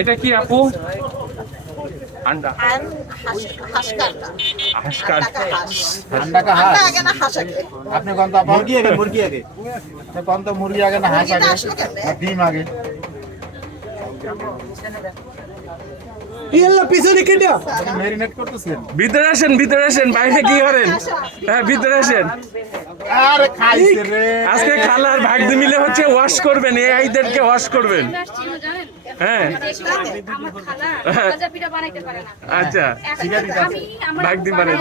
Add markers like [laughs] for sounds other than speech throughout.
এটা কি আপু? আন্ডা। আপনি কোন তো মুরগি আগে মুরগি আগে। কোন তো মুরগি আগে না হাঁস আগে? ডিম আগে? পিছনে কেটে? মেরিনেট করতেছেন ভিতরে আসেন ভিতরে আসেন বাইরে কি করেন? হ্যাঁ ভিতরে আসেন। আরে খাইছে রে। আজকে খালার ভাগ্নি মিলে হচ্ছে ওয়াশ করবেন এই আইদেরকে ওয়াশ করবেন। হ্যাঁ। আমার খালা ভাজা পিঠা বানাইতে পারে না আচ্ছা। আমার বানাই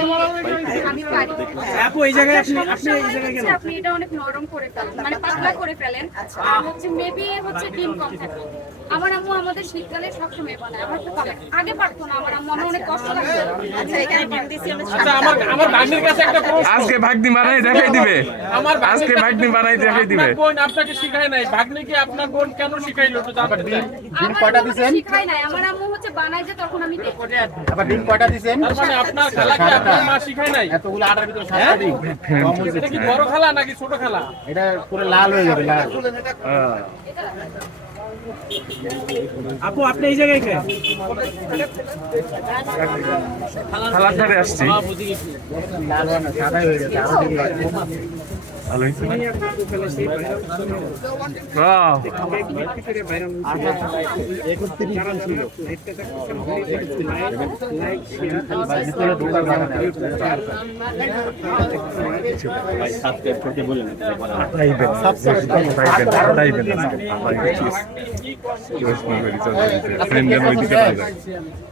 আপু এই জায়গায় আপনি আপনি এই জায়গায় হচ্ছে আপনি এটা অনেক নরম করে ফেলেন মানে পাতলা করে ফেলেন। আর হচ্ছে মেবি হচ্ছে ডিম কম থাকে। আমার আম্মু আমাদের শীতকালে সবসময় বানায় আমার খুব ভালো আগে পারতো না আমার আম্মু আমার অনেক কষ্ট লাগতো। আচ্ছা এখানে ডিম দিছি আচ্ছা আমার আমার ভাগ্নির কাছে একটা প্রশ্ন। আজকে ভাগ্নি বানাই দেখাই দিবে। আমার আজকে ভাগ্নি বানাই দেখাই দিবে। বোন আপনাকে শিখায় নাই। ভাগ্নিকে আপনার বোন কেন শিখাইলো তো চাই। ডিম কয়টা শিখায় নাই। আমার আম্মু হচ্ছে বানায় যে তখন আমি দেখি। আবার ডিম কয়টা দিছেন? তার মানে আপনার খালাকে আপনার মা শিখায় নাই। এতগুলো আটার ভিতরে সাতটা ডিম। এটা কি বড় খালা নাকি ছোট খালা? এটা পুরো লাল হয়ে যাবে লাল। হ্যাঁ। আপু আপনি এই জায়গায় কে? ধারে আসছি। ভালো হয়েছে।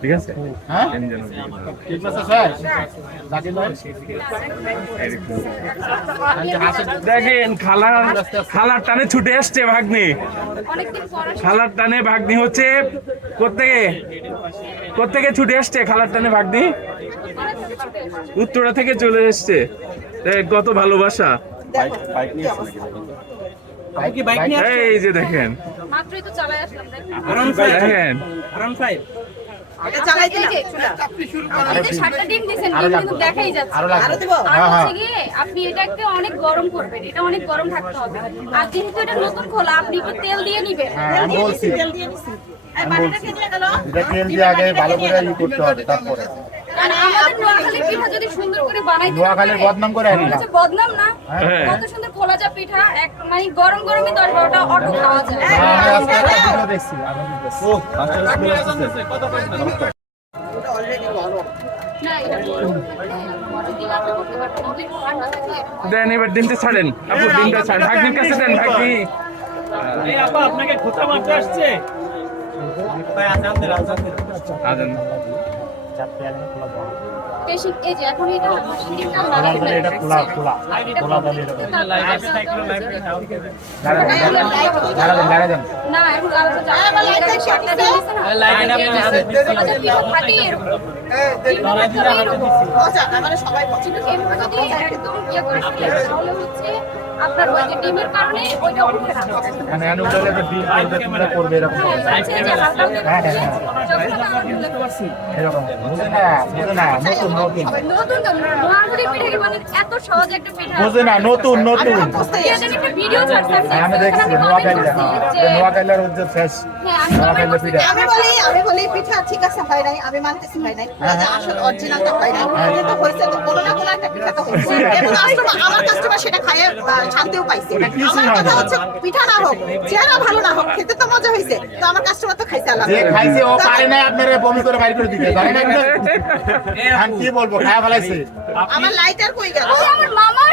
ঠিক আছে। ঠিক আছে দেখেন খালার খালার টানে ছুটে আসছে ভাগ্নি। অনেকদিন পর আসলে খালার টানে ভাগ্নি হচ্ছে কোথেকে কোথেকে ছুটে আসছে খালার টানে ভাগ্নি। উত্তরা থেকে চলে এসছে। কত ভালোবাসা। এই যে দেখেন। মাত্রই তো দেখেন। আপনি হ্যাঁ, হ্যাঁ। গিয়ে আপনি এটাকে অনেক গরম করবেন এটা অনেক গরম থাকতে হবে। আর যেহেতু এটা নতুন খোলা আপনি একটু তেল দিয়ে নিবেন। হ্যাঁ তেল দিয়ে তেল দিয়ে আগে ভালো করে ই করতে হবে তারপরে। নোয়াখালীর বদনাম করে আনি বদনাম না। কত সুন্দর খোলা যা পিঠা এক মানে গরম গরমই দশ বারোটা অটো খাওয়া যায়। দেখছি দেন এবার ডিমটা ছাড়েন। আপু ডিমটা ছাড়েন। ভাগ্নির কাছে দেন ভাগ্নি। এই আপা আপনাকে খোঁচা মারতে আসছে। আজান এটা ডিমটা খোলা করে এটা খোলা খোলা খোলা আলাদা আছে। হচ্ছে আপনার ওই যে ডিমের কারণে ওইটা উঠে না মানে এনে তো ডিম করবে, করবে এরকম হ্যাঁ, হ্যাঁ, হ্যাঁ। এরকম বুঝে না বুঝে না নতুন নতুন। নতুন পিঠা মানে এত সহজ একটা পিঠা বুঝে না নতুন নতুন। ভিডিও আমি দেখছি নোয়াখালীর উজ্জ্বল ফেস হ্যাঁ, নোয়াখালীর পিঠা। আমি বলি আমি বলি পিঠা ঠিক আছে হয় নাই আমি মানতেছি হয় নাই। আসল অরিজিনালটা হয় নাই। কিন্তু হয়েছে তো কোনো না কোনো একটা পিঠা তো হয়েছে। এবং আমার কাস্টমার সেটা খায় শান্তিও পাইছে। আমার কথা হচ্ছে পিঠা না হোক চেহারা ভালো না হোক খেতে তো মজা হয়েছে। তো আমার কাস্টমার তো খাইছে আলাদা যে খাইছে ও পারে না আপনারা বমি করে বাইর করে দিতে জানেন না। আমি [laughs] কি বলব খায়া ফেলাইছে। আমার লাইটার কই গেল? আমার মামা